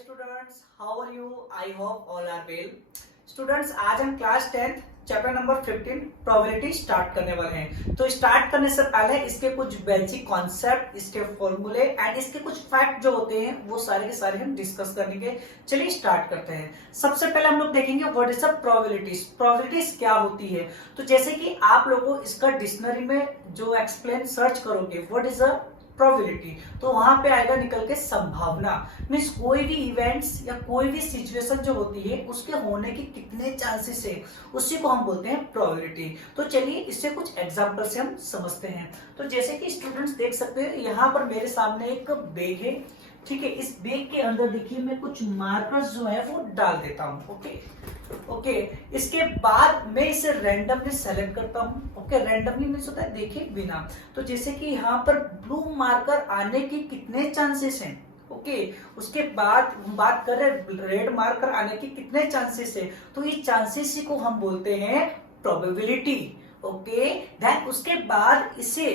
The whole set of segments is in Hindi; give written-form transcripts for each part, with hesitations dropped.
students, how are you? I hope all are well. Students, आज हम class 10 chapter number 15 probability start करने वाले हैं। तो स्टार्ट करने से पहले इसके कुछ बेसिक कॉन्सेप्ट, इसके फॉर्मूले एंड इसके कुछ फैक्ट जो होते हैं वो सारे के सारे हम डिस्कस करेंगे। चलिए स्टार्ट करते हैं। सबसे पहले हम लोग देखेंगे what is a probabilities. Probabilities क्या होती है? तो जैसे कि आप लोगों इसका डिक्शनरी में जो एक्सप्लेन सर्च करोगे व्हाट इज अ प्रोबेबिलिटी, तो वहां पे आएगा निकल के संभावना। मीन्स कोई भी इवेंट्स या कोई भी सिचुएशन जो होती है उसके होने के कितने चांसेस है, उसी को हम बोलते हैं प्रोबेबिलिटी। तो चलिए इससे कुछ एग्जांपल से हम समझते हैं। तो जैसे कि स्टूडेंट्स देख सकते हैं यहाँ पर मेरे सामने एक बैग है, ठीक है। इस बैग के अंदर देखिए मैं कुछ मार्कर्स जो है वो डाल देता हूँ। ओके, इसके बाद मैं इसे रैंडमली सेलेक्ट करता हूँ। ओके, रैंडमली मीन्स होता है देखिए बिना। तो जैसे कि यहाँ पर ब्लू मार्कर आने के कितने चांसेस हैं, ओके। उसके बाद हम बात कर रहे हैं रेड मार्कर आने के कितने चांसेस है, तो ये चांसेस को हम बोलते हैं प्रोबेबिलिटी। ओके, देन उसके बाद इसे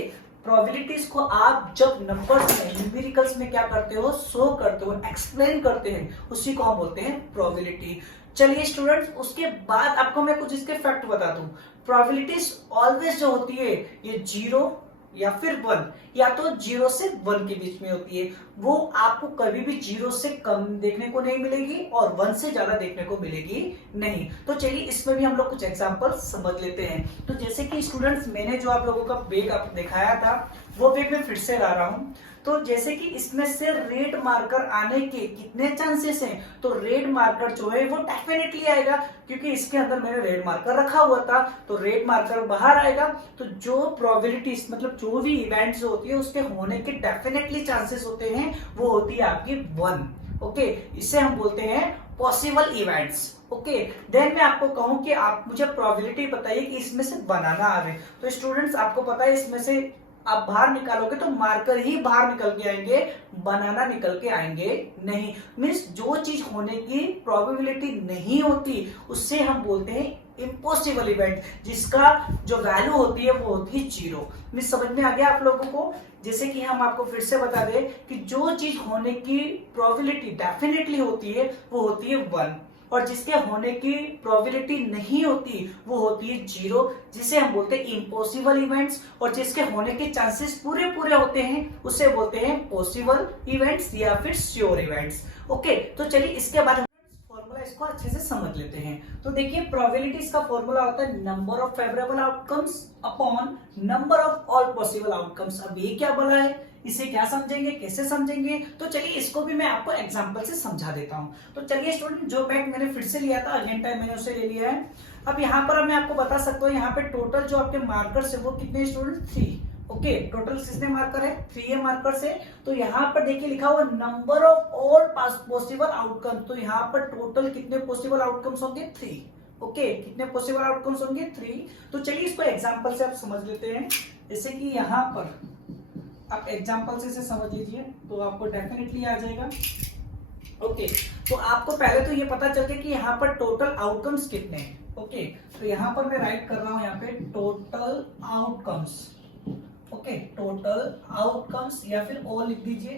प्रोबेबिलिटीज को आप जब नंबर्स में, न्यूमेरिकल्स में क्या करते हो, शो करते हो, एक्सप्लेन करते हैं, उसी को हम बोलते हैं प्रोबेबिलिटी। चलिए स्टूडेंट्स, उसके बाद आपको मैं कुछ इसके फैक्ट बता दूं। प्रोबेबिलिटीज ऑलवेज जो होती है ये 0 या फिर 1, या तो 0 से 1 के बीच में होती है। वो आपको कभी भी 0 से कम देखने को नहीं मिलेगी और 1 से ज्यादा देखने को मिलेगी नहीं। तो चलिए इसमें भी हम लोग कुछ एग्जांपल समझ लेते हैं। तो जैसे कि स्टूडेंट्स, मैंने जो आप लोगों का बैग आपको दिखाया था वो बैग मैं फिर से ला रहा हूं। तो जैसे कि इसमें से रेड मार्कर आने के कितने चांसेस हैं, तो रेड मार्कर जो है वो डेफिनेटली आएगा, क्योंकि इसके अंदर मैंने रेड मार्कर रखा हुआ था, तो रेड मार्कर बाहर आएगा। तो जो प्रोबेबिलिटीज मतलब जो भी इवेंट्स होती है उसके होने के डेफिनेटली चांसेस होते हैं वो होती है आपकी 1। ओके, इसे हम बोलते हैं पॉसिबल इवेंट्स। ओके, देन मैं आपको कहूं कि आप मुझे प्रोबेबिलिटी बताइए कि इसमें से बनाना आ रहे। तो स्टूडेंट्स आपको पता है इसमें से आप बाहर निकालोगे तो मार्कर ही बाहर निकल के आएंगे, बनाना निकल के आएंगे नहीं। मीन्स जो चीज होने की प्रोबेबिलिटी नहीं होती उससे हम बोलते हैं इम्पॉसिबल इवेंट, जिसका जो वैल्यू होती है वो होती है 0। मीन्स समझ में आ गया आप लोगों को? जैसे कि हम आपको फिर से बता दें कि जो चीज होने की प्रोबेबिलिटी डेफिनेटली होती है वो होती है 1, और जिसके होने की प्रोबेबिलिटी नहीं होती वो होती है 0, जिसे हम बोलते हैं इम्पॉसिबल इवेंट्स। और जिसके होने के चांसेस पूरे पूरे होते हैं उसे बोलते हैं पॉसिबल इवेंट्स या फिर श्योर इवेंट्स। ओके, तो चलिए इसके बाद हम फॉर्मूला इसको अच्छे से समझ लेते हैं। तो देखिए प्रोबेबिलिटीज का फॉर्मूला होता है number of favourable outcomes upon number of all possible outcomes. अब ये क्या बोला है, इसे क्या समझेंगे, कैसे समझेंगे? तो चलिए इसको भी मैं आपको एग्जांपल से समझा देता हूं। तो चलिए स्टूडेंट, जो बैग मैंने फिर से लिया था अगेन टाइम मैंने उसे ले लिया है। अब यहाँ पर मैं आपको बता सकता हूँ यहाँ पे टोटल जो आपके मार्कर्स है वो कितने स्टूडेंट, 3। ओके, टोटल कितने मार्कर है, 3 है मार्कर्स है। तो यहाँ पर देखिए लिखा हुआ number of all possible outcomes, तो यहाँ पर टोटल कितने पॉसिबल आउटकम्स होंगे, 3। ओके, कितने पॉसिबल आउटकम्स होंगे, 3। तो चलिए इसको एग्जाम्पल से आप समझ लेते हैं। जैसे कि यहाँ पर आप एग्जाम्पल से समझ लीजिए तो आपको डेफिनेटली आ जाएगा। ओके, तो आपको पहले तो ये पता चल गया कि यहाँ पर टोटल आउटकम्स कितने हैं। ओके, तो यहाँ पर मैं राइट कर रहा हूँ यहाँ पे total outcomes. Okay, total outcomes या फिर ओ लिख दीजिए।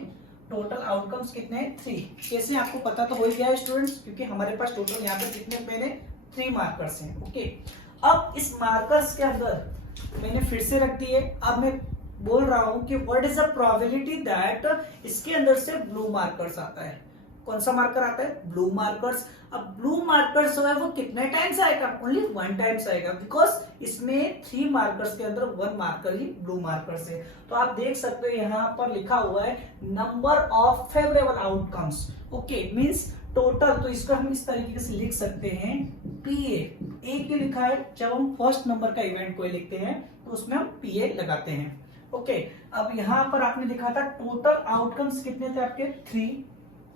टोटल आउटकम्स कितने हैं, 3। कैसे आपको पता तो हो ही गया है स्टूडेंट्स, क्योंकि हमारे पास टोटल यहाँ पे कितने मैंने 3 मार्कर्स हैं। ओके, अब इस मार्कर्स के अंदर मैंने फिर से रख दिए। अब मैं बोल रहा हूं कि what is the probability that इसके अंदर से ब्लू मार्कर्स आता है। कौन सा मार्कर आता है, ब्लू मार्कर्स। अब ब्लू मार्कर्स जो है वो कितने टाइम्स आएगा, ओनली 1 टाइम्स आएगा, बिकॉज इसमें 3 मार्कर्स के अंदर 1 मार्कर ही ब्लू मार्कर्स है। तो आप देख सकते हो यहाँ पर लिखा हुआ है number of favourable outcomes. Okay, means total, तो इसको हम इस तरीके से लिख सकते हैं पीए। ए क्यों लिखा है, जब हम फर्स्ट नंबर का इवेंट कोई लिखते हैं तो उसमें हम पीए लगाते हैं। ओके, अब यहां पर आपने दिखा था टोटल आउटकम्स कितने थे आपके, 3।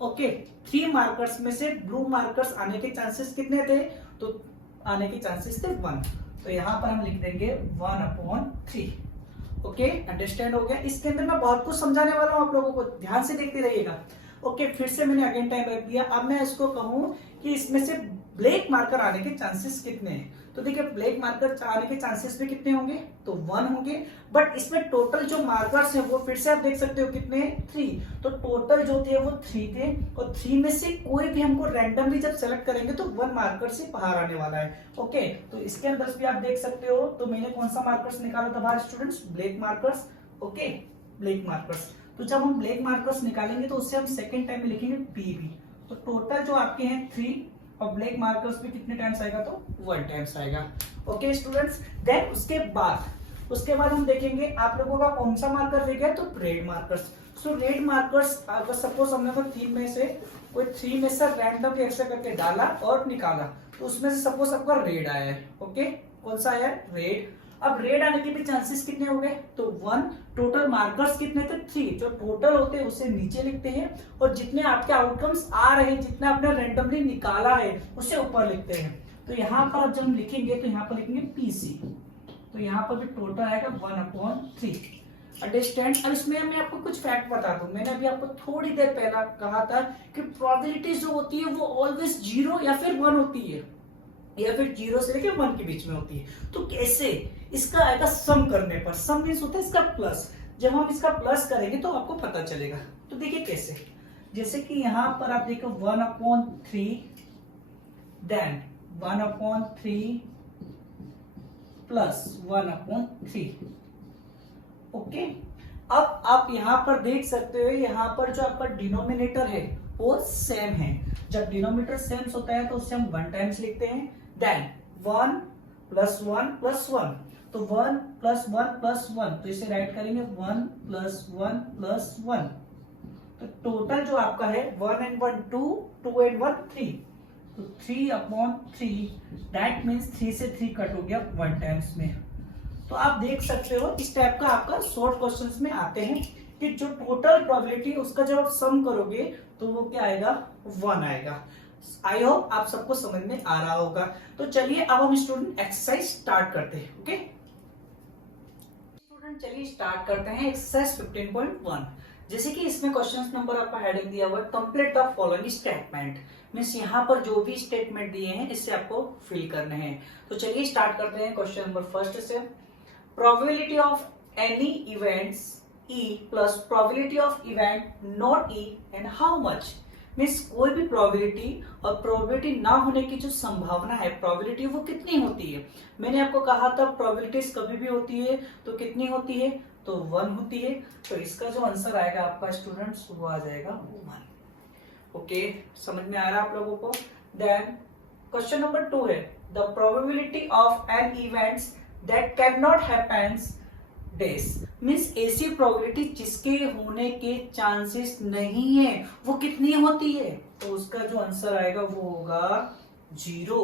ओके, 3 मार्कर्स में से ब्लू मार्कर्स आने के चांसेस कितने थे, तो आने के चांसेस थे 1। तो यहां पर हम लिख देंगे 1/3। ओके, अंडरस्टैंड हो गया? इसके अंदर मैं बहुत कुछ समझाने वाला हूं आप लोगों को, ध्यान से देखते रहिएगा। ओके, फिर से मैंने अगेन टाइम रख दिया। अब मैं इसको कहूं कि इसमें से ब्लैक मार्कर आने के चांसेस कितने हैं, तो देखिए ब्लैक मार्कर आने के चांसेस भी कितने होंगे, तो 1 होंगे। बट इसमें टोटल जो मार्कर्स हैं वो फिर से आप देख सकते हो कितने हैं, 3। तो टोटल जो थे वो 3 थे, और 3 में से कोई भी हमको रैंडमली जब सेलेक्ट करेंगे तो 1 मार्कर से बाहर आने वाला है। ओके, तो इसके अंदर भी आप देख सकते हो, तो मैंने कौन सा मार्कर्स निकाला था बाहर students, black markers. Okay, black markers. तो जब हम ब्लैक मार्कर्स निकालेंगे तो उससे हम सेकेंड टाइम में लिखेंगे PB। तो टोटल जो आपके हैं 3, और ब्लैक मार्कर्स भी कितने टाइम्स आएगा, तो 1 टाइम्स आएगा। ओके स्टूडेंट्स, देन उसके बाद हम देखेंगे आप लोगों का कौन सा मार्कर रह गया, तो रेड मार्कर्स। सो रेड मार्कर्स, अगर सपोज हमने तो 3 में से कोई 3 में से रैंडम ऐसे करके डाला और निकाला, तो उसमें से सपोज आपका रेड आया है। ओके, कौन सा आया है, रेड। अब रेड आने के भी चांसेस कितने हो गए, तो 1। टोटल मार्कर्स कितने थे, 3। जो टोटल होते हैं उसे नीचे लिखते हैं, और जितने आपके आउटकम्स आ रहे हैं, जितना आपने रैंडमली निकाला है उसे ऊपर लिखते हैं। तो यहाँ पर जब हम लिखेंगे तो यहाँ पर लिखेंगे PC। तो यहाँ पर भी टोटल आएगा 1/3। अंडरस्टैंड। अब इसमें मैं आपको कुछ फैक्ट बता दूं, मैंने अभी आपको थोड़ी देर पहले कहा था कि प्रोबेबिलिटी जो होती है वो ऑलवेज 0 या फिर 1 होती है, या फिर 0 से लेकर 1 के बीच में होती है। तो कैसे, इसका आएगा सम करने पर। सम मीन्स होता है इसका प्लस। जब हम इसका प्लस करेंगे तो आपको पता चलेगा। तो देखिए कैसे, जैसे कि यहां पर आप देखो 1/3, देन 1/3 प्लस 1/3। ओके, अब आप यहां पर देख सकते हो, यहां पर जो आपका डिनोमिनेटर है वो सेम है। जब डिनोमिनेटर सेम होता है तो उससे हम 1 टाइम्स लिखते हैं। देन 1 + 1 + 1, तो 1 + 1 + 1, तो इसे राइट करेंगे 1 + 1 + 1। तो टोटल जो आपका है 1 and 1 2, 2 and 1 3, तो 3/3, दैट मीन्स 3 से 3 कट हो गया 1 टाइम्स में। तो आप देख सकते हो इस टाइप का आपका शॉर्ट क्वेश्चंस में आते हैं कि जो टोटल प्रोबेबिलिटी उसका जब आप सम करोगे तो वो क्या आएगा, 1 आएगा। आई होप आप सबको समझ में आ रहा होगा। तो चलिए अब हम स्टूडेंट एक्सरसाइज स्टार्ट करते हैं। ओके स्टूडेंट, चलिए स्टार्ट करते हैं एक्सरसाइज 15.1। जैसे कि इसमें क्वेश्चन नंबर आपका हेडिंग दिया हुआ है, complete the following statement. Means यहाँ पर जो भी स्टेटमेंट दिए हैं इससे आपको फिल करने हैं। तो चलिए स्टार्ट करते हैं क्वेश्चन नंबर फर्स्ट से। Probability of any events E plus probability of event not E and how much. Means कोई भी प्रोबेबिलिटी और प्रोबेबिलिटी ना होने की जो संभावना है, प्रोबेबिलिटी वो कितनी होती है। मैंने आपको कहा था प्रोबेबिलिटीज कभी भी होती है तो कितनी होती है, तो 1 होती है। तो इसका जो आंसर आएगा आपका स्टूडेंट्स वो आ जाएगा 1। ओके, समझ में आ रहा है आप लोगों को। देन क्वेश्चन नंबर 2 है, the probability of an events that can not happens days. Means ऐसी प्रोबेबिलिटी जिसके होने के चांसेस नहीं है वो कितनी होती है, तो उसका जो आंसर आएगा वो होगा 0।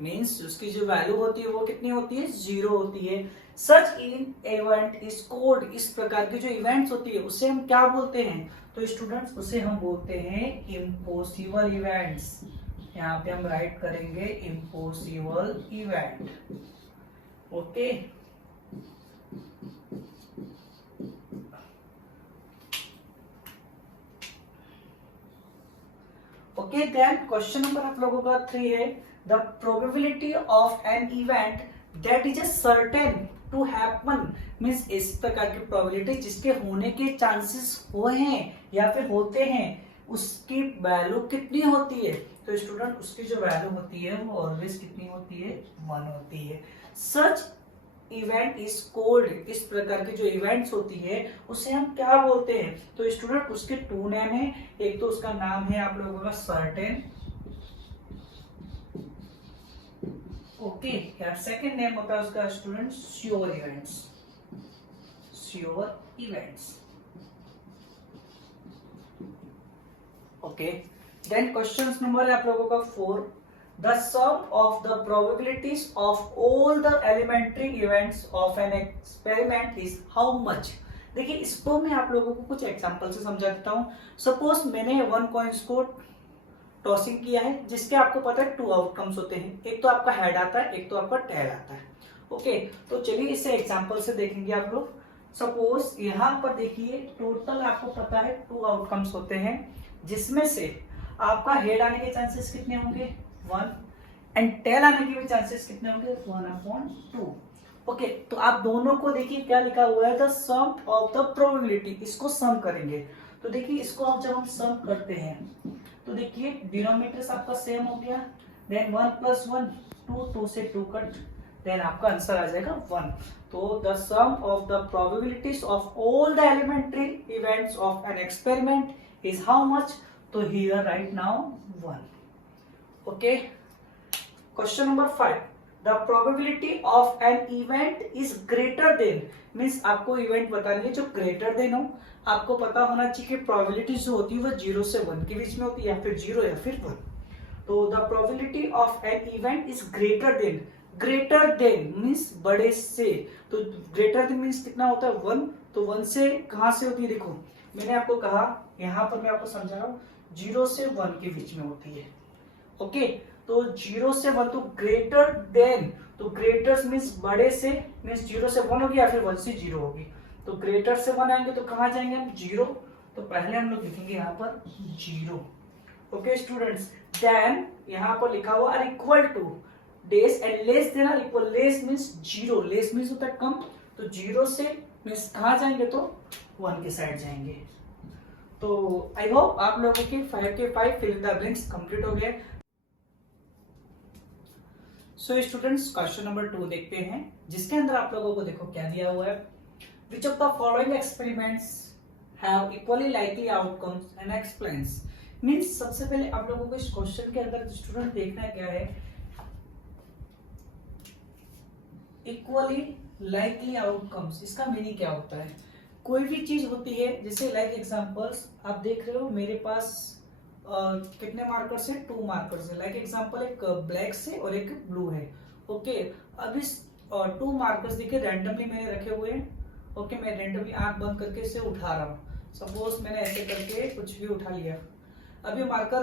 मीन्स उसकी जो वैल्यू होती है वो कितनी होती है, 0 होती है। सच इन इवेंट इज कॉल्ड, इस प्रकार की जो इवेंट्स होती है उसे हम क्या बोलते हैं, तो स्टूडेंट्स उसे हम बोलते हैं इम्पॉसिबल इवेंट्स। यहाँ पे हम राइट करेंगे impossible event. Okay, okay then question number आप लोगों का 3 है, the probability of an event that is a certain to happen. Means इस प्रकार की प्रोबेबिलिटी जिसके होने के चांसेस हुए हैं या फिर होते हैं उसकी वैल्यू कितनी होती है, तो स्टूडेंट उसकी जो वैल्यू होती है वो ऑलवेज कितनी होती है, 1 होती है। सच इवेंट इज कॉल्ड, इस प्रकार की जो इवेंट्स होती है उसे हम क्या बोलते हैं, तो स्टूडेंट उसके 2 नेम है। एक तो उसका नाम है आप लोगों का सर्टेन, ओके, या सेकंड नेम होता है उसका student sure events. Sure events. Okay, then question number है आप लोगों का 4, the sum of the probabilities of all the elementary events of an experiment is how much। देखिए इसको मैं आप लोगों को कुछ एग्जांपल से समझा देता हूँ। सपोज मैंने 1 कॉइन्स को टॉसिंग किया है जिसके आपको पता है 2 आउटकम्स होते हैं, एक तो आपका हेड आता है, एक तो आपका टेल आता है। ओके, तो चलिए इसे एग्जांपल से देखेंगे आप लोग। सपोज यहाँ पर देखिए टोटल आपको पता है 2 आउटकम्स होते हैं, जिसमें से आपका हेड आने के चांसेस कितने होंगे 1 एंड टेल आने के भी चांसेस कितने होंगे 1/2। ओके, तो आप दोनों को देखिए क्या लिखा हुआ है the sum of the probability, इसको सम करेंगे। तो देखिए इसको आप जब हम सम करते हैं तो देखिए डिनोमिनेटर्स आपका सेम हो गया, देन 1 + 1 2, 2 से 2 कट, देन आपका आंसर आ जाएगा 1। तो the sum of the probabilities of all the elementary events of an experiment is how much, तो here right now 1। Okay, question number 5, the probability of an event is greater than, means आपको इवेंट बतानी है जो ग्रेटर देन हो। आपको पता होना चाहिए कि प्रोबेबिलिटी जो होती है वो 0 से 1 के बीच में होती है, या फिर 0 या फिर 1। तो the probability of an event is greater than means बड़े से, तो ग्रेटर देन मीन्स कितना होता है 1, तो 1 से कहां से होती है, देखो मैंने आपको कहा यहां पर मैं आपको समझा रहा हूं 0 से 1 के बीच में होती है। ओके, तो 0 से 1, तो ग्रेटर देन, तो ग्रेटर मीन्स बड़े से, मीन्स 0 से 1 होगी या फिर 1 से 0 होगी। तो ग्रेटर से 1 आएंगे तो कहां जाएंगे हम 0, तो पहले हम लोग लिखेंगे यहाँ पर 0। ओके स्टूडेंट्स, देन यहाँ पर लिखा हुआ or equal to this and less than or equal, less means 0, less means होता है कम, तो 0 से मीन्स कहां जाएंगे तो 1 के साइड जाएंगे। तो आई होप आप लोगों के 5 के 5 fill in the blanks complete हो गए। सो स्टूडेंट्स, क्वेश्चन नंबर 2 देखते हैं, जिसके अंदर आप लोगों को देखो क्या दिया हुआ है, which of the following experiments have equally likely outcomes and explains. Means सबसे पहले आप लोगों को इस क्वेश्चन के अंदर स्टूडेंट देखना क्या है, इक्वली लाइकली आउटकम्स, इसका मीनिंग क्या होता है। कोई भी चीज होती है, जैसे लाइक एग्जांपल्स आप देख रहे हो मेरे पास कितने मार्कर से 2 मार्कर से, लाइक एग्जांपल एक ब्लैक से और एक ब्लू है। ओके, अब इस 2 मार्कर्स देखिए रैंडमली मैंने रखे हुए हैं। ओके, मैं रैंडमली आंख बंद करके इसे उठा रहा हूँ, सपोज मैंने ऐसे करके कुछ भी उठा लिया। अब ये मार्कर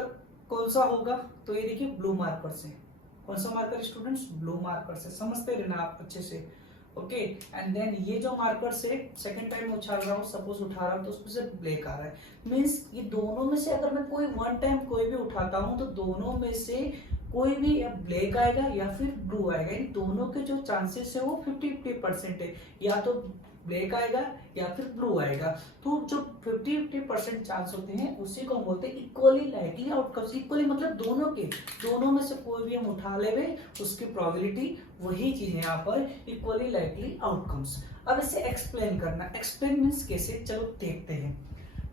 कौन सा होगा, तो ये देखिए ब्लू मार्कर से, कौन सा मार्कर स्टूडेंट्स, ब्लू मार्कर से, समझते रहना आप अच्छे से। ओके, एंड देन ये जो मार्कर से सेकंड टाइम उछाल रहा हूँ, सपोज उठा रहा हूँ, तो उसमें से ब्लैक आ रहा है। मीन्स ये दोनों में से अगर मैं कोई 1 टाइम कोई भी उठाता हूँ तो दोनों में से कोई भी ब्लैक आएगा या फिर ब्लू आएगा, इन दोनों के जो चांसेस है वो 50-50% है, या तो ब्लैक आएगा या फिर ब्लू आएगा। तो जो 50-50% चांस होते हैं उसी को हम बोलते हैं इक्वली लाइकली आउटकम्स। इक्वली मतलब दोनों में से कोई भी हम उठा लेवे उसकी प्रोबेबिलिटी, वही चीज है यहाँ पर इक्वली लाइकली आउटकम्स। अब इसे एक्सप्लेन करना, एक्सप्लेन मीन्स कैसे, चलो देखते हैं।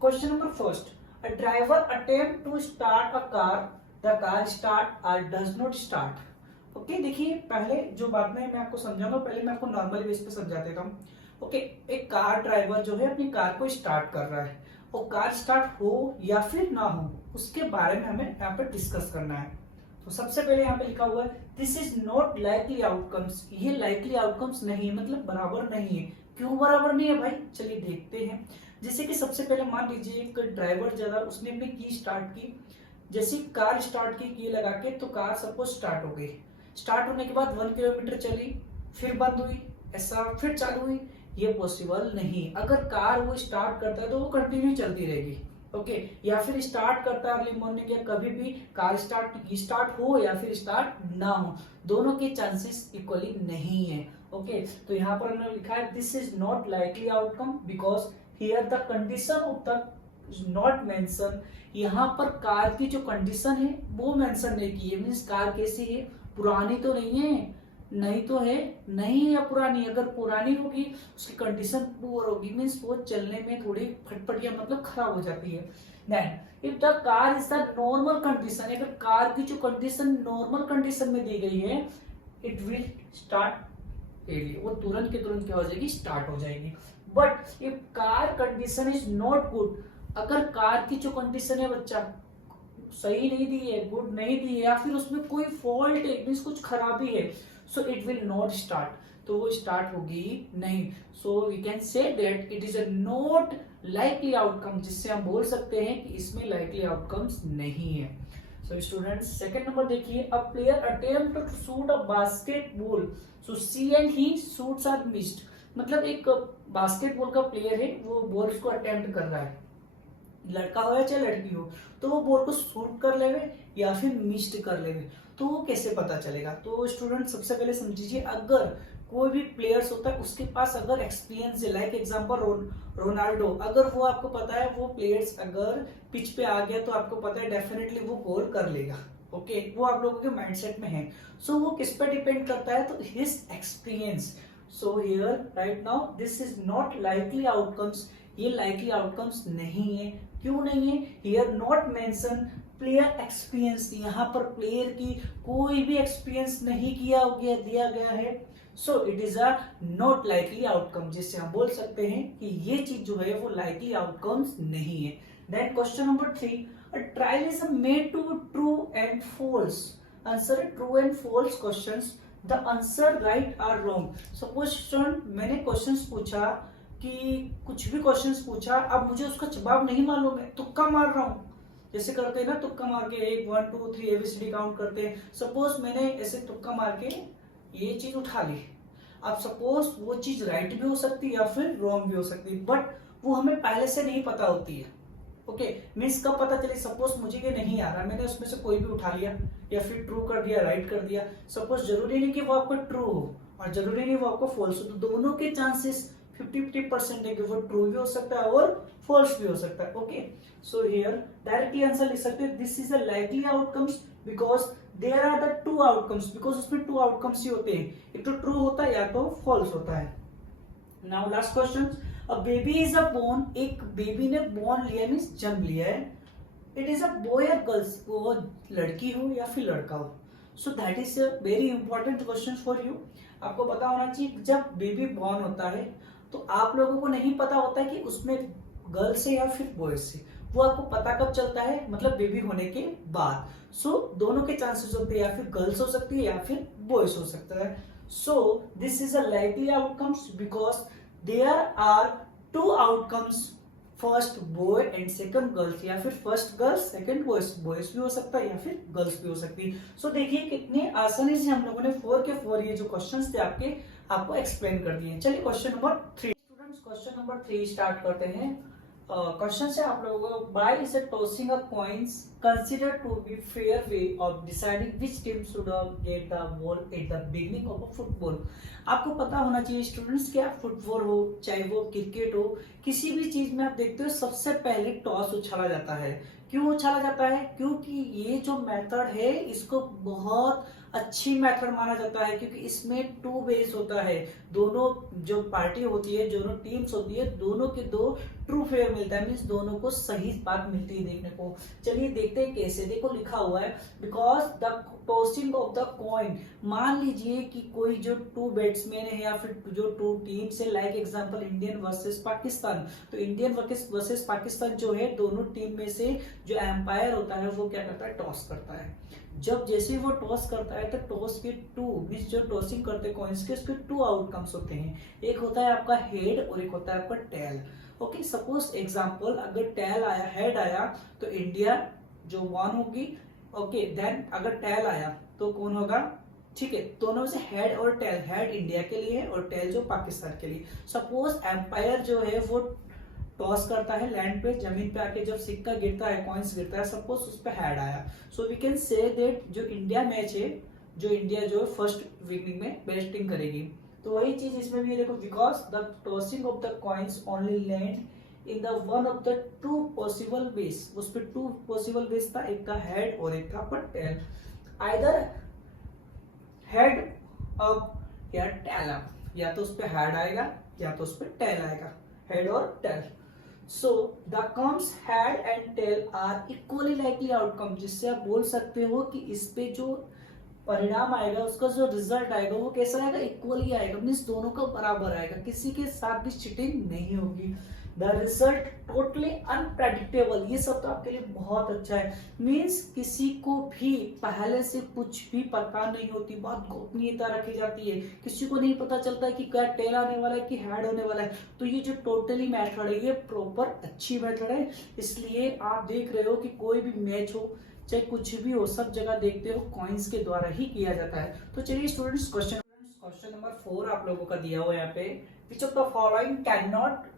Question number 1, a driver attempt to start a car, the car start और डज नॉट स्टार्ट। ओके, देखिए पहले जो बात मैं आपको समझाऊंगा, पहले मैं आपको नॉर्मल बेस पे समझा देता हूँ। ओके, एक कार ड्राइवर जो है अपनी कार को स्टार्ट कर रहा है, और कार स्टार्ट हो या फिर ना हो उसके बारे में हमें यहाँ पे डिस्कस करना है। तो सबसे पहले यहाँ पे लिखा हुआ है this is not likely outcomes, ये लाइकली आउटकम्स नहीं, मतलब बराबर नहीं है। क्यों बराबर नहीं है भाई, चलिए देखते हैं। जैसे कि सबसे पहले मान लीजिए एक ड्राइवर ज्यादा, उसने अपनी की स्टार्ट की, जैसे कार स्टार्ट की लगा के, तो कार सपोज स्टार्ट हो गई। स्टार्ट होने के बाद 1 किलोमीटर चली, फिर बंद हुई, ऐसा फिर चालू हुई, ये पॉसिबल नहीं। अगर कार वो स्टार्ट करता है तो वो कंटिन्यू चलती रहेगी। ओके, या फिर स्टार्ट करता है अर्ली मॉर्निंग, या कभी भी कार स्टार्ट हो या फिर स्टार्ट ना हो, दोनों के चांसेस इक्वली नहीं है। ओके, तो यहाँ पर हमने लिखा है this is not likely outcome because here the condition of the is not mention. यहाँ पर कार की जो कंडीशन है वो मेंशन नहीं की है, मीन्स कार कैसी है, पुरानी तो नहीं है, नहीं तो है, नहीं है या पुरानी। अगर पुरानी होगी उसकी कंडीशन पुअर होगी, मीन्स वो चलने में थोड़ी फटफट या मतलब खराब हो जाती है। Then if the car is the normal condition, अगर कार की जो कंडीशन नॉर्मल कंडीशन में दी गई है, इट विल स्टार्ट, वो तुरंत के तुरंत क्या हो जाएगी, स्टार्ट हो जाएगी। But if car condition is not good, अगर कार की जो कंडीशन है बच्चा सही नहीं दी है, गुड नहीं दी है, या फिर उसमें कोई फॉल्ट है, मीन्स कुछ खराबी है, so it will not start, तो वो स्टार्ट होगी नहीं। So we can say that it is a not likely outcome, जिससे हम बोल सकते हैं कि इसमें लाइकली आउटकम्स नहीं है। सो स्टूडेंट्स, सेकंड नंबर देखिए, a player attempt to shoot a basketball, so see and he shoots are missed. मतलब एक बास्केटबॉल का प्लेयर है, वो बॉल को अटेम्प्ट कर रहा है, लड़का हो या चाहे लड़की हो, तो वो बॉल को शूट कर लेवे या फिर मिस्ड कर लेवे, तो वो कैसे पता चलेगा? तो स्टूडेंट सबसे पहले समझिए, अगर कोई भी प्लेयर्स होता है उसके पास अगर एक्सपीरियंस है, लाइक एग्जांपल रोनाल्डो, अगर वो आपको पता है वो प्लेयर्स अगर पिच पे आ गया तो आपको पता है डेफिनेटली वो गोल कर लेगा। ओके, वो आप लोगों के माइंडसेट में है। सो वो किस पे डिपेंड करता है? तो his experience. So here right now this is not likely outcomes, ये लाइकली आउटकम्स नहीं है। क्यों नहीं है? Here not mention player experience, यहाँ पर प्लेयर की कोई भी एक्सपीरियंस नहीं किया गया दिया गया है। So it is a not likely outcome, जिससे हम बोल सकते हैं कि ये चीज जो है वो लाइकली आउटकम्स नहीं है। Then question number 3, a trial is made to true and false. Answer true and false questions. The answer right or wrong. Suppose student मैंने क्वेश्चंस पूछा कि कुछ भी क्वेश्चंस पूछा, अब मुझे उसका जवाब नहीं मालूम है, तुक्का मार रहा हूँ, जैसे करते हैं ना तुक्का मार के 1 1 2 3 ABCD काउंट करते हैं। सपोज मैंने ऐसे तुक्का मार के ये चीज उठा ली, अब सपोज वो चीज राइट भी हो सकती है या फिर रॉन्ग भी हो सकती है, बट वो हमें पहले से नहीं पता होती है। ओके, मीन्स कब पता चले? सपोज मुझे ये नहीं आ रहा, मैंने उसमें से कोई भी उठा लिया या फिर ट्रू कर दिया, राइट कर दिया। सपोज जरूरी नहीं कि वो आपको ट्रू हो और जरूरी नहीं वो आपको फॉल्स हो, तो दोनों के चांसेस 50-50% है कि वो ट्रू भी हो सकता है और फॉल्स भी हो सकता है। Okay, so here directly answer लिख सकते हैं this is a likely outcomes because there are the 2 outcomes, because उसमें 2 आउटकम्स ही होते हैं, एक तो ट्रू होता है या तो फॉल्स होता है। Now last question, a baby is a born, एक बेबी ने बोर्न लिया मीन्स जन्म लिया है, इट इज अ बॉय और गर्ल्स, वो लड़की हो या फिर लड़का हो। So that is a very important question for you. आपको पता होना चाहिए जब बेबी बॉर्न होता है तो आप लोगों को नहीं पता होता है कि उसमें गर्ल्स है या फिर बॉयज है, वो आपको पता कब चलता है? मतलब बेबी होने के बाद। सो दोनों के चांसेस होते हैं, या फिर गर्ल्स हो सकती है या फिर बॉयज हो सकता है। So this is a likely outcomes because there are 2 outcomes, first boy and second girls, या फिर first girls second boys, boys भी हो सकता है या फिर गर्ल्स भी हो सकती है। सो देखिए कितने आसानी से हम लोगों ने 4 के 4 ये जो क्वेश्चंस थे आपको एक्सप्लेन कर दिए। चलिए question number 3 students, question number 3 start करते हैं। क्वेश्चन से आप लोगों को, by is a tossing a coins consider to be fair way of deciding which team should get the ball at the beginning of a football. आपको पता होना चाहिए स्टूडेंट्स, क्या फुटबॉल हो चाहे वो क्रिकेट हो, किसी भी चीज में आप देखते हो सबसे पहले टॉस उछाला जाता है। क्यों उछाला जाता है? क्योंकि ये जो मेथड है इसको बहुत अच्छी मेथड माना जाता है, क्योंकि इसमें 2 वेज होता है, दोनों जो पार्टी होती है, दोनों टीम्स होती है, दोनों के 2 ट्रू फेयर मिलता है, मीन्स दोनों को सही बात मिलती है देखने को। चलिए देखते हैं कैसे। देखो लिखा हुआ है because the tossing of the coin, मान लीजिए कि कोई जो 2 बैट्समैन है या फिर जो 2 टीम्स है, like example Indian versus Pakistan, तो इंडियन वर्सेस पाकिस्तान जो है, दोनों टीम में से जो एम्पायर होता है वो क्या करता है? टॉस करता है। जब जैसे वो टॉस करता है तो टॉस के 2 मींस जो टॉसिंग करते हैं कॉइन्स के, उसके 2 आउटकम्स होते हैं, एक होता है आपका हेड और एक होता है आपका टेल। ओके, सपोज एग्जांपल अगर टेल आया, हेड आया तो इंडिया जो वन होगी। ओके, देन अगर टेल आया तो कौन होगा? ठीक है, दोनों में से हेड और टेल, हेड इंडिया के लिए और टेल जो पाकिस्तान के लिए। सपोज एम्पायर जो है वो टॉस करता है लैंड पे, जमीन पे आके जब सिक्का गिरता है, कॉइन्स गिरता है, सपोज उस पे हेड आया, so we can say that जो इंडिया मैच है, जो इंडिया जो फर्स्ट इनिंग में बैटिंग करेगी। तो वही चीज इसमें भी देखो, because the tossing of the coins only land in the one of the 2 possible base, उस पे 2 पॉसिबल बेस था, एक था हेड और एक था पर टेल, आइदर हेड अप या टेल अप, या तो उस पे हेड आएगा या तो उस पे टेल आएगा, हेड और tail. So the comes head and tail are equally likely outcome, जिससे आप बोल सकते हो कि इस पे जो परिणाम आएगा, उसका जो रिजल्ट आएगा वो कैसा आएगा? इक्वली आएगा, मीन्स दोनों का बराबर आएगा, किसी के साथ भी चीटिंग नहीं होगी। द रिजल्ट टोटली अनप्रेडिक्टेबल, ये सब तो आपके लिए बहुत अच्छा है, मीन्स किसी को भी पहले से कुछ भी पता नहीं होती, बहुत गोपनीयता रखी जाती है, किसी को नहीं पता चलता है कि क्या टेल आने वाला है कि हेड होने वाला है। तो ये जो टोटली मेथड है ये प्रॉपर अच्छी मेथड है, इसलिए आप देख रहे हो कि कोई भी मैच हो चाहे कुछ भी हो, सब जगह देखते हो कॉइन्स के द्वारा ही किया जाता है। तो चलिए स्टूडेंट्स, क्वेश्चन नंबर 4 आप लोगों का दिया हुआ है यहाँ पे, which of the following can not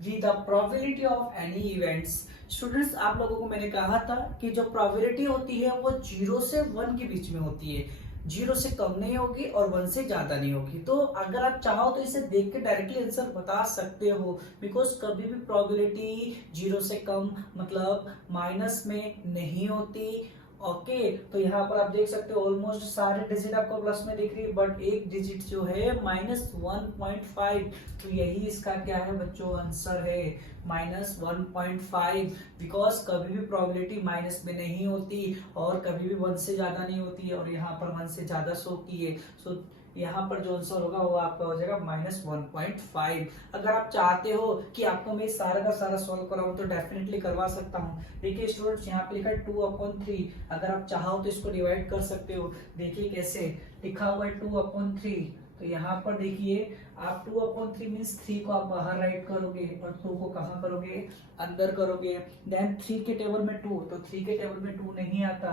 with the probability of any events. Students, आप लोगों को मैंने कहा था कि जो प्रोबेबिलिटी होती है वो 0 से 1 के बीच में होती है, 0 से कम नहीं होगी और 1 से ज्यादा नहीं होगी। तो अगर आप चाहो तो इसे देख के डायरेक्टली आंसर बता सकते हो, बिकॉज कभी भी प्रोबेबिलिटी 0 से कम मतलब माइनस में नहीं होती। ओके, तो यहाँ पर आप देख सकते हो ऑलमोस्ट सारे डिजिट आपको प्लस में दिख रही है, बट एक डिजिट जो है -1.5, तो यही इसका क्या है बच्चों आंसर है, -1.5। बिकॉज कभी भी प्रोबेबिलिटी माइनस में नहीं होती और कभी भी 1 से ज्यादा नहीं होती है, और यहाँ पर 1 से ज्यादा शो की है। सो यहाँ पर जो आंसर होगा वो आपका हो जाएगा -1.5। अगर आप चाहते हो कि आपको मैं सारा का सारा सॉल्व कराऊं तो डेफिनेटली करवा सकता हूँ। देखिए स्टूडेंट्स, यहाँ पे लिखा है 2/3, अगर आप चाहो तो इसको डिवाइड कर सकते हो। देखिए कैसे लिखा हुआ है 2/3, तो यहाँ पर देखिए आप 2/3 मीन्स 3 को आप बाहर राइट करोगे और 2 को कहाँ करोगे, अंदर करोगे। देन 3 के टेबल में 2, तो 3 के टेबल में 2 नहीं आता,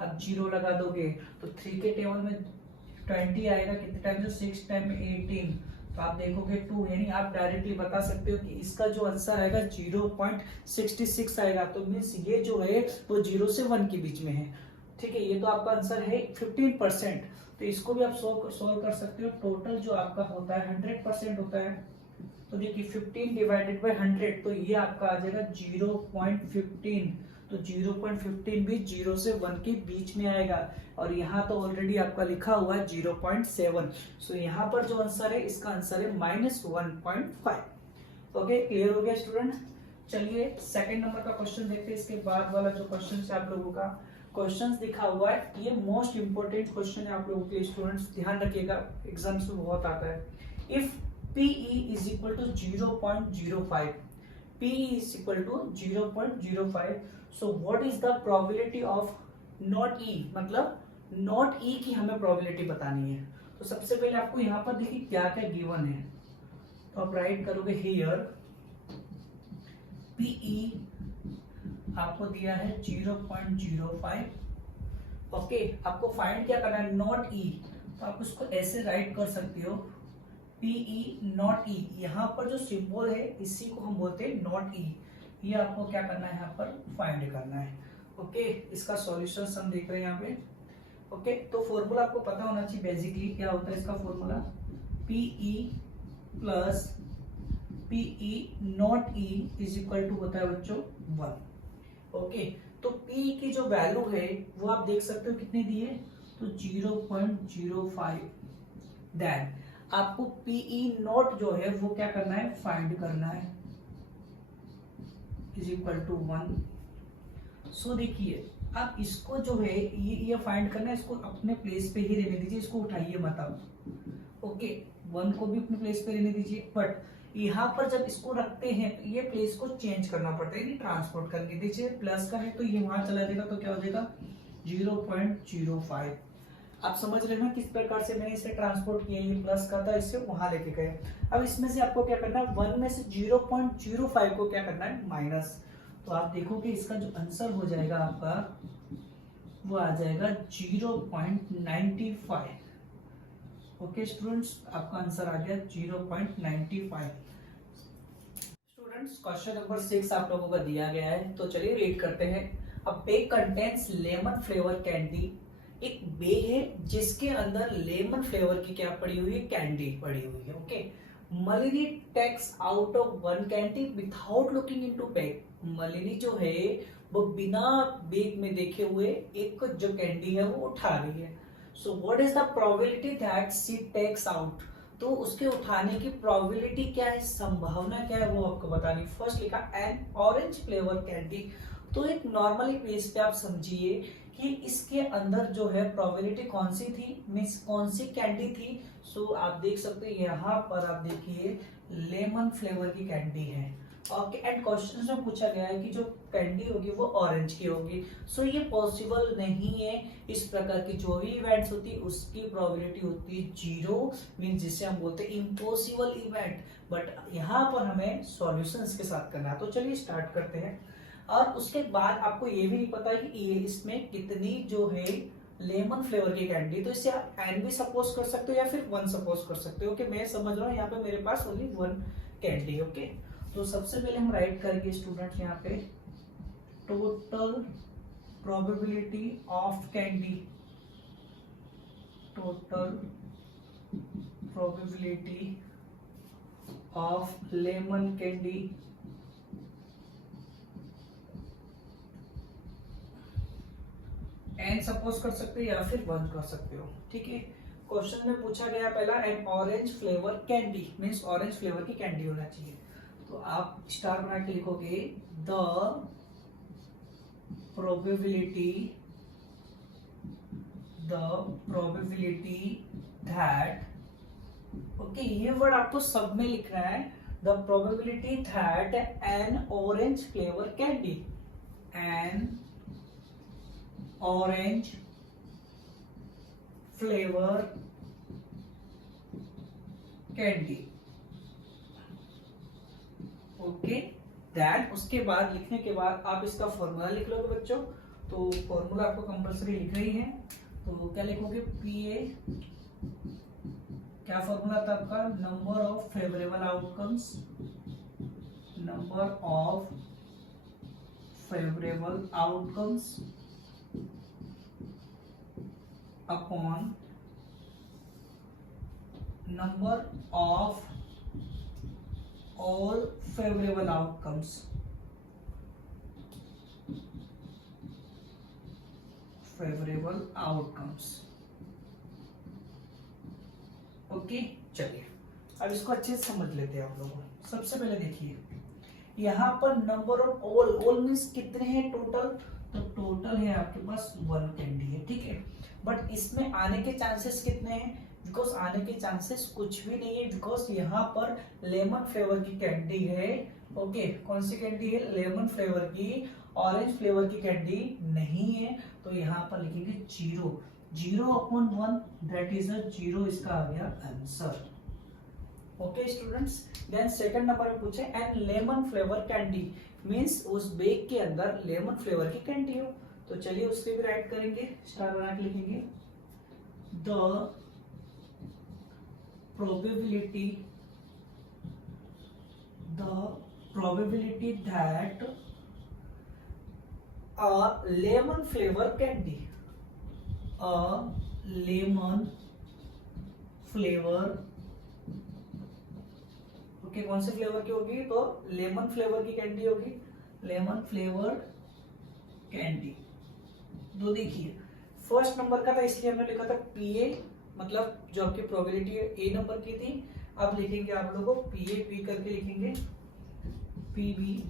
आप 0 लगा दोगे, तो 3 के टेबल में 20 आएगा, कितने टाइम से 6 टाइम में 18, तो आप देखोगे 2, यानी आप डायरेक्टली बता सकते हो कि इसका जो आंसर आएगा 0.66 आएगा। तो मीन्स ये जो है वो 0 से 1 के बीच में है। ठीक है, ये तो आपका आंसर है 15%, तो इसको भी आप सोल्व कर सकते हो। टोटल जो आपका होता है 100% होता है, तो देखिए 15 डिवाइडेड बाय 100, तो ये आपका आ जाएगा 0.15, तो 0.15 भी 0 से 1 के बीच में आएगा, और यहाँ तो ऑलरेडी आपका लिखा हुआ है 0.7। सो यहाँ पर जो आंसर है इसका आंसर है -1.5। ओके, क्लियर हो गया स्टूडेंट। चलिए सेकंड नंबर का क्वेश्चन देखते हैं। इसके बाद वाला जो क्वेश्चन है आप लोगों का क्वेश्चन दिखा हुआ है, ये मोस्ट इंपोर्टेंट क्वेश्चन है आप लोगों के स्टूडेंट्स, ध्यान रखिएगा, एग्जाम्स में बहुत आता है। If PE is equal to 0.05, PE is equal to 0.05, so what is the probability of not E, मतलब not E की हमें probability बतानी है। तो सबसे पहले आपको यहाँ पर देखिए क्या क्या गिवन है, तो आप राइट करोगे हियर PE आपको दिया है 0.05। ओके, आपको फाइंड क्या करना है, नॉट E, तो आप उसको ऐसे राइट कर सकते हो PE नॉट E। यहाँ पर जो सिंबल है इसी को हम बोलते हैं नॉट E, ये आपको क्या करना है यहाँ पर फाइंड करना है। ओके, इसका सॉल्यूशन हम देख रहे हैं यहाँ पे। ओके, तो फॉर्मूला आपको पता होना चाहिए, बेसिकली क्या होता है इसका formula, PE plus PE not E is equal to होता है बच्चों 1। ओके, तो P की जो वैल्यू है वो आप देख सकते हो कितनी दी है, तो 0.05। देन आपको PE नॉट जो है वो क्या करना है, फाइंड करना है, इज इक्वल टू 1। सो देखिए अब इसको जो है ये फाइंड करना है, इसको अपने प्लेस पे ही रहने दीजिए, इसको उठाइए मत आप। ओके, 1 को भी अपने प्लेस पे रहने दीजिए, बट यहाँ पर जब इसको रखते हैं तो ये प्लेस को चेंज करना पड़ता है, ट्रांसपोर्ट करके दीजिए। प्लस का है तो ये वहां चला जाएगा, तो क्या हो जाएगा 0.05। आप समझ रहे हैं किस प्रकार से मैंने इसे ट्रांसपोर्ट किया, ये प्लस का था इसे वहां लेके गए। अब इसमें से आपको क्या करना है, 1 में से 0.05 को क्या करना है, माइनस, तो आप देखोगे इसका जो आंसर हो जाएगा आपका वो आ जाएगा 0.95। ओके स्टूडेंट्स, आपका आंसर आ गया 0.95। स्टूडेंट्स, क्वेश्चन नंबर 6 आप लोगों का दिया गया है, तो चलिए रीड करते हैं। अ bag contains lemon flavour candy, एक बैग है जिसके अंदर लेमन फ्लेवर की क्या पड़ी हुई है, कैंडी पड़ी हुई है। Okay, Malini takes out of 1 candy without looking into bag, Malini जो है वो बिना बैग में देखे हुए एक जो कैंडी है वो उठा रही है। So what is the probability that she takes out, तो उसके उठाने की प्रोबेबिलिटी क्या है, संभावना क्या है, वो आपको बतानी। फर्स्ट लिखा एन ऑरेंज फ्लेवर कैंडी, तो एक नॉर्मली पेज पे आप समझिए कि इसके अंदर जो है प्रोबेबिलिटी कौन सी थी, मीन्स कौन सी कैंडी थी। सो आप देख सकते हैं यहाँ पर आप देखिए लेमन फ्लेवर की कैंडी है। ओके, एंड क्वेश्चन में पूछा गया है कि जो कैंडी होगी वो ऑरेंज की होगी। सो ये पॉसिबल नहीं है, इस प्रकार की जो भी इवेंट्स होती है उसकी प्रोबेबिलिटी होती है 0, मीन जिसे हम बोलते हैं इम्पॉसिबल इवेंट। बट यहाँ पर हमें सॉल्यूशंस के साथ करना है, तो चलिए स्टार्ट करते हैं। और उसके बाद आपको ये भी नहीं पता है कि ये इसमें कितनी जो है लेमन फ्लेवर की कैंडी, तो इसे आप n भी सपोज कर सकते हो या फिर 1 सपोज कर सकते हो कि मैं समझ रहा हूँ यहाँ पे मेरे पास ओनली 1 कैंडी। ओके, तो सबसे पहले हम राइट करेंगे स्टूडेंट यहाँ पे total probability of candy, total probability of lemon candy an suppose कर सकते हो या फिर 1 कर सकते हो, ठीक है। क्वेश्चन में पूछा गया पहला N orange flavour candy, means orange flavour की कैंडी होना चाहिए। तो आप स्टार बना के लिखोगे द प्रोबेबिलिटी दैट, ओके ये वर्ड आपको सब में लिखना है, the probability that N orange flavour candy, N orange flavour candy, okay that. उसके बाद लिखने के बाद आप इसका फॉर्मूला लिख लोगे बच्चों। तो फॉर्मूला आपको कंपलसरी लिख रही है, तो क्या लिखोगे पीए, क्या फॉर्मूला था आपका, number of favourable outcomes, number of favourable outcomes upon number of all favorable outcomes, favorable outcomes, okay. चलिए अब इसको अच्छे से समझ लेते हैं आप लोगों। सबसे पहले देखिए यहाँ पर number of all, all means कितने हैं टोटल, तो टोटल है आपके पास 1 कैंडी है, ठीक है। बट इसमें आने के चांसेस कितने हैं, बिकॉज आने के चांसेस कुछ भी नहीं है, बिकॉज यहाँ पर लेमन फ्लेवर की कैंडी है, ओके। कौन सी कैंडी है, लेमन फ्लेवर की, ऑरेंज फ्लेवर की कैंडी नहीं है। तो यहाँ पर लिखेंगे 0, 0/1, दैट इज अ 0, इसका आ गया answer, okay students. Then second number में पूछे and lemon flavour candy, means उस बेग के अंदर लेमन फ्लेवर की कैंडी हो। तो चलिए उसके भी राइट करेंगे, स्टार बना के लिखेंगे the probability that a lemon flavor candy, a lemon flavor, okay कौन से फ्लेवर की होगी, तो लेमन फ्लेवर की कैंडी होगी, लेमन फ्लेवर कैंडी। तो देखिए फर्स्ट नंबर का था इसलिए हमने लिखा था पीए, मतलब जो आपकी प्रोबेबिलिटी है ए नंबर की थी। अब लिखेंगे आप लोगों को पीए, पी करके लिखेंगे पीबी,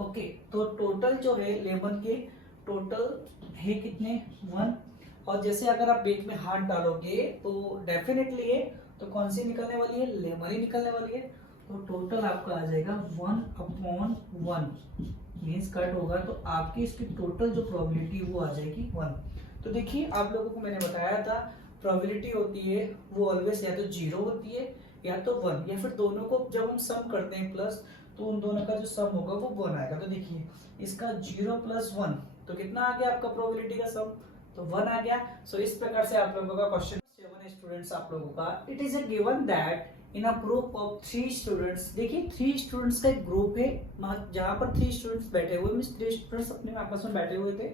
ओके। तो टोटल जो है लेमन के टोटल है कितने, 1। और जैसे अगर आप बेग में हाथ डालोगे तो डेफिनेटली है, तो कौन सी निकलने वाली है, लेमन ही निकलने वाली है। तो टोटल आपका आ जाएगा 1/1, मीन्स कट होगा, तो आपकी इसकी टोटल जो प्रोबेबिलिटी वो आ जाएगी 1। तो देखिए आप लोगों को मैंने बताया था प्रोबेबिलिटी होती है वो ऑलवेज या तो 0 होती है या तो 1, या फिर दोनों को जब हम सम करते हैं प्लस, तो उन दोनों का जो सम होगा वो 1 आएगा। तो देखिए इसका 0 + 1 तो कितना आ गया आपका प्रोबेबिलिटी का सम, तो 1 आ गया। सो इस प्रकार से आप लोगों का क्वेश्चन 7 स्टूडेंट्स आप लोगों का, it is a given that in a group of 3 students, देखिए 3 स्टूडेंट्स का एक ग्रुप है जहां पर 3 स्टूडेंट्स बैठे हुए, मींस 3 स्टूडेंट्स अपने आपस में बैठे हुए थे।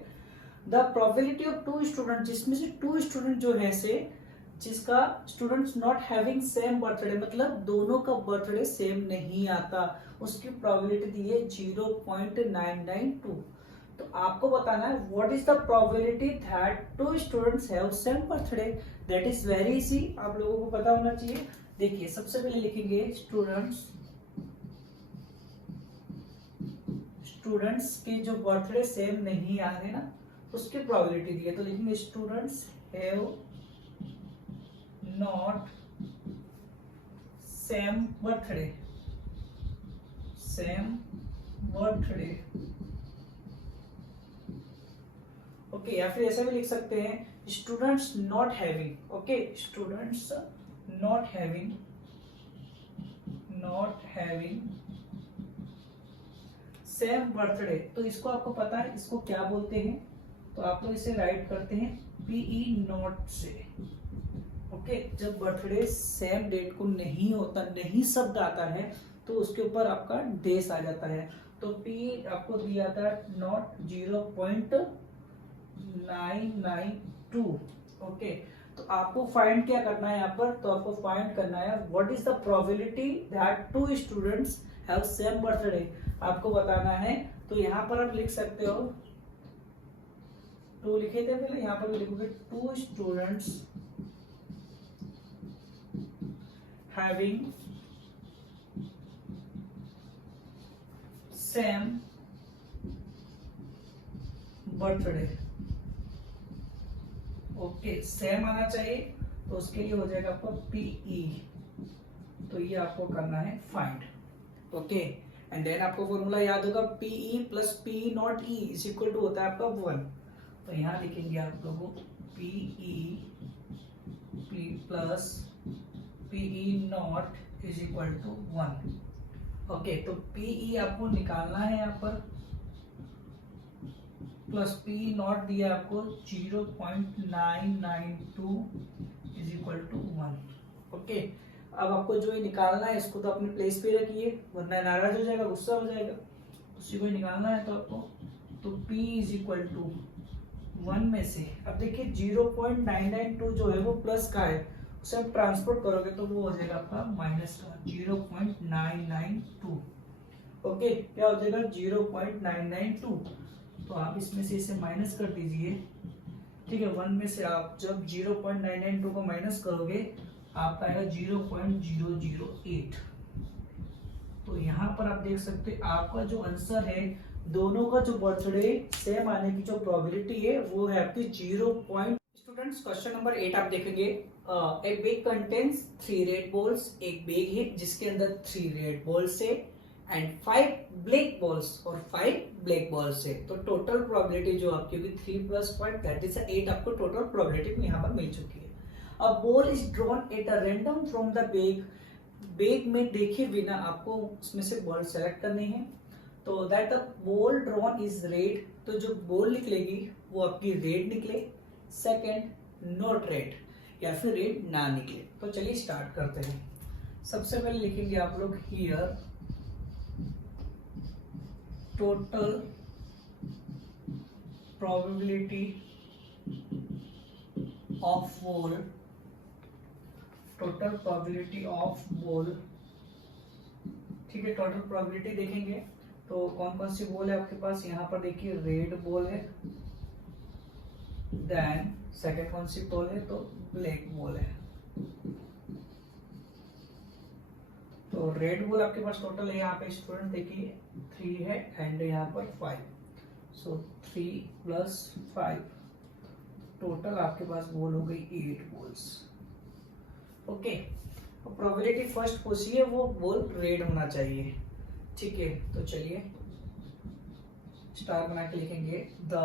द प्रोबेबिलिटी ऑफ 2 स्टूडेंट, जिसमें से 2 स्टूडेंट जो है से जिसका students not having same birthday, मतलब दोनों का बर्थडे सेम नहीं आता, उसकी प्रोबेबिलिटी दी है 0.992। तो आपको बताना है what is the probability that 2 students have same birthday. That is very easy, आप लोगों को पता होना चाहिए। देखिए सबसे पहले लिखेंगे स्टूडेंट्स के जो बर्थडे सेम नहीं आ रहे ना, उसकी प्रोबेबिलिटी दी है। तो लिखेंगे students have not same birthday, okay. या फिर ऐसा भी लिख सकते हैं students not having, okay, students not having same birthday. तो इसको आपको पता है इसको क्या बोलते हैं, तो आप लोग इसे राइट करते हैं पीई नॉट से, ओके। जब बर्थडे सेम डेट को नहीं होता, नहीं शब्द आता है, तो उसके ऊपर आपका डेस आ जाता है। तो P आपको दिया था नॉट 0.992। ओके, तो आपको फाइंड क्या करना है यहाँ पर, तो आपको फाइंड करना है what is the probability that two students have same birthday, आपको बताना है। तो यहाँ पर आप लिख सकते हो, टू लिखे थे पहले, यहाँ पर भी लिखोगे two students having same birthday. Okay, same आना चाहिए, तो उसके लिए हो जाएगा आपका पीई। तो ये आपको करना है फाइंड। ओके, एंड देन आपको फॉर्मूला याद होगा, PE plus P not E is equal to होता है आपका 1। तो यहाँ लिखेंगे आप लोगों PE plus PE not is equal to 1। Okay, तो पीई आपको निकालना है यहाँ पर, प्लस पी नॉट दिया आपको 0.992 इज इक्वल टू 1। ओके, अब आपको जो ये निकालना है इसको तो अपने प्लेस पे रखिए, वरना नाराज हो जाएगा, गुस्सा हो जाएगा। उसी को निकालना है तो आपको, तो P इज इक्वल टू 1 में से, अब देखिए 0.992 जो है वो प्लस का है, उसे आप ट्रांसपोर्ट करोगे तो वो हो जाएगा आपका माइनस का 0.992। ओके, क्या हो जाएगा 0.992। तो आप इसमें से इसे माइनस कर दीजिए। ठीक है, 1 में से आप जब 0.992 को माइनस करोगे आपका आएगा 0.008। तो यहाँ पर आप देख सकते हैं आपका जो आंसर है, दोनों का जो बर्थडे सेम आने की जो प्रोबेबिलिटी है वो है आपकी 0. स्टूडेंट्स, क्वेश्चन नंबर 8 आप देखेंगे। एक बैग कंटेन्स 3 रेड बॉल्स, एक बैग है जिसके अंदर 3 रेड बॉल्स है एंड 5 ब्लैक बॉल्स और 5 ब्लैक बॉल्स है। तो टोटल प्रोबेबिलिटी जो आपकी होगी 3 + 5 दैट इज 8, आपको टोटल प्रोबेबिलिटी यहाँ पर मिल चुकी है। A ball is drawn at a random from the bag, bag में देखे बिना आपको उसमें से बॉल सेलेक्ट करनी है। तो that the ball drawn is red, तो जो बॉल निकलेगी वो आपकी रेड निकले। सेकेंड, नॉट रेड, या फिर रेड ना निकले। तो चलिए स्टार्ट करते हैं। सबसे पहले लिखेंगे आप लोग here total probability of ball, total probability of ball. ठीक है, टोटल प्रोबेबिलिटी देखेंगे तो कौन कौन सी बॉल है आपके पास, यहाँ पर देखिए रेड बॉल है, देन सेकेंड कौन सी बॉल है, तो ब्लैक बॉल है। तो रेड बॉल आपके पास टोटल है यहाँ पे स्टूडेंट देखिए 3 है एंड यहाँ पर 5, सो 3 + 5 टोटल आपके पास बॉल हो गई 8 बॉल्स। ओके, तो प्रोबेबिलिटी फर्स्ट पूछी है वो बॉल रेड होना चाहिए। ठीक है, तो चलिए स्टार बना के लिखेंगे द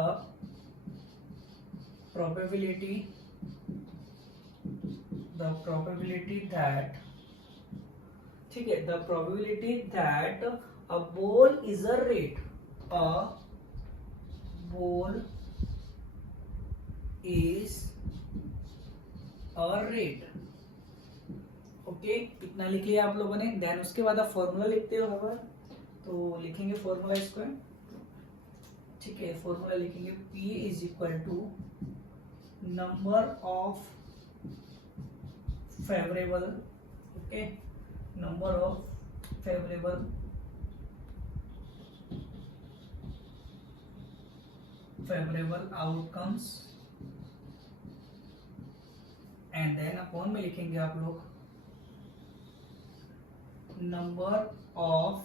प्रोबेबिलिटी दैट, ठीक है, the probability that a ball is a red, a ball is a red. Okay, इतना लिख लिया आप लोगों ने। देन उसके बाद आप फॉर्मूला लिखते हो यहाँ पर, तो लिखेंगे फॉर्मूला इसको। ठीक है, फॉर्मूला लिखेंगे P is equal to number of favourable, okay, number of favourable outcomes and then upon में लिखेंगे आप लोग number of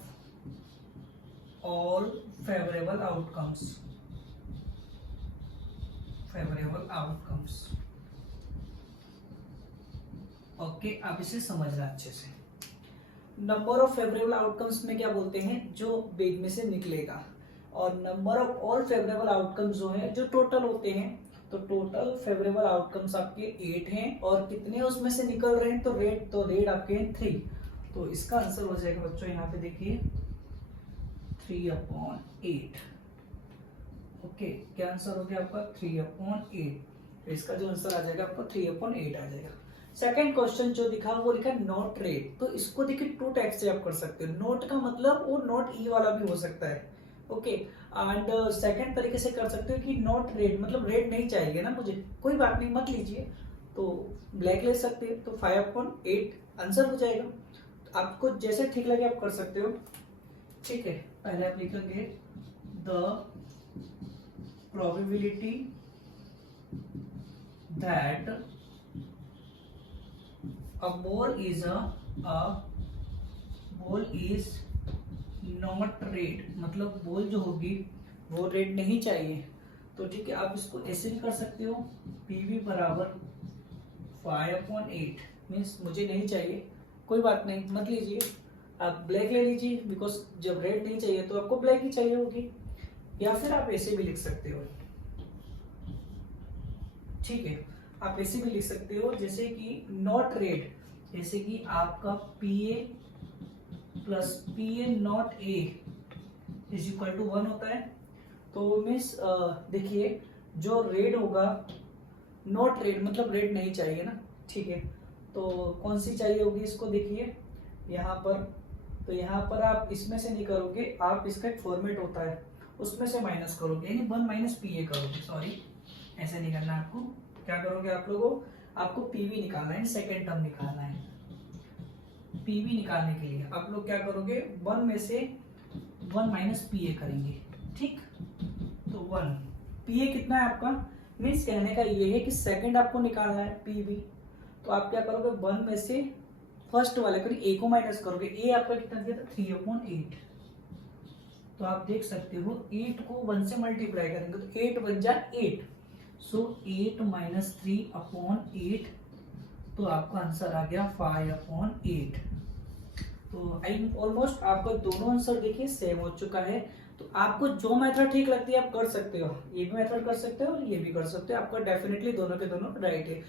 all favourable outcomes, okay, आप इसे समझना अच्छे से। नंबर ऑफ फेवरेबल आउटकम्स में क्या बोलते हैं, जो बैग में से निकलेगा, और number of all favourable outcomes जो है जो टोटल होते हैं। तो टोटल फेवरेबल आउटकम्स आपके 8 हैं और कितने उसमें से निकल रहे हैं, तो रेड आपके हैं 3। तो इसका आंसर हो जाएगा बच्चों यहाँ पे देखिए 3/8। ओके, क्या आंसर हो गया आपका 3/8। तो इसका जो आंसर आ जाएगा आपको 3/8 आ जाएगा। सेकंड क्वेश्चन जो दिखा वो लिखा नॉट रेड, तो इसको देखिए टू टाइप से आप कर सकते हो। नोट का मतलब वो नॉट ई वाला भी हो सकता है, ओके। एंड सेकंड तरीके से कर सकते हो कि नॉट रेड मतलब रेड नहीं चाहिए ना मुझे, कोई बात नहीं मत लीजिए, तो ब्लैक ले सकते हो, तो 5/8 आंसर हो जाएगा। तो आपको जैसे ठीक लगे आप कर सकते हो, ठीक है। पहले आप लिखेंगे the probability that a ball is not red, मतलब बॉल जो होगी वो रेड नहीं चाहिए, तो ठीक है। आप इसको ऐसे भी कर सकते हो, PV बराबर 5/8 मीन्स मुझे नहीं चाहिए, कोई बात नहीं मत लीजिए, आप ब्लैक ले लीजिए, बिकॉज जब रेड नहीं चाहिए तो आपको ब्लैक ही चाहिए होगी। या फिर आप ऐसे भी लिख सकते हो, ठीक है। आप ऐसे भी लिख सकते हो जैसे कि नॉट रेड, जैसे कि आपका PA plus PA not A is equal to 1 होता है। तो मीन्स देखिए जो रेड होगा, नॉट रेड मतलब रेड नहीं चाहिए ना, ठीक है। तो कौन सी चाहिए होगी इसको देखिए यहाँ पर, तो यहाँ पर आप इसमें से नहीं करोगे, आप इसका एक फॉर्मेट होता है उसमें से माइनस करोगे, यानी 1 - PA करोगे, सॉरी ऐसे नहीं करना आपको। क्या करोगे आप लोगों, आपको PV निकालना है, सेकेंड टर्म निकालना है। PV निकालने के लिए आप लोग क्या करोगे, 1 में से 1 - PA करेंगे, ठीक। तो 1 PA कितना है आपका, मीन्स कहने का ये है कि सेकंड आपको निकालना है PV, तो आप क्या करोगे 1 में से फर्स्ट वाले को A को माइनस करोगे, A आपका कितना दिया था 3/8, तो आप देख सकते हो 8 को 1 से मल्टीप्लाई करेंगे तो 8 बन जाए 8, सो 8 - 3/8, तो आपका आंसर आ गया 5/8। तो आई ऑलमोस्ट आपका दोनों आंसर देखिए सेम हो चुका है। तो आपको जो मेथड ठीक लगती है आप कर सकते हो, ये भी मेथड कर सकते हो और ये भी कर सकते हो, आपका डेफिनेटली दोनों के दोनों राइट है।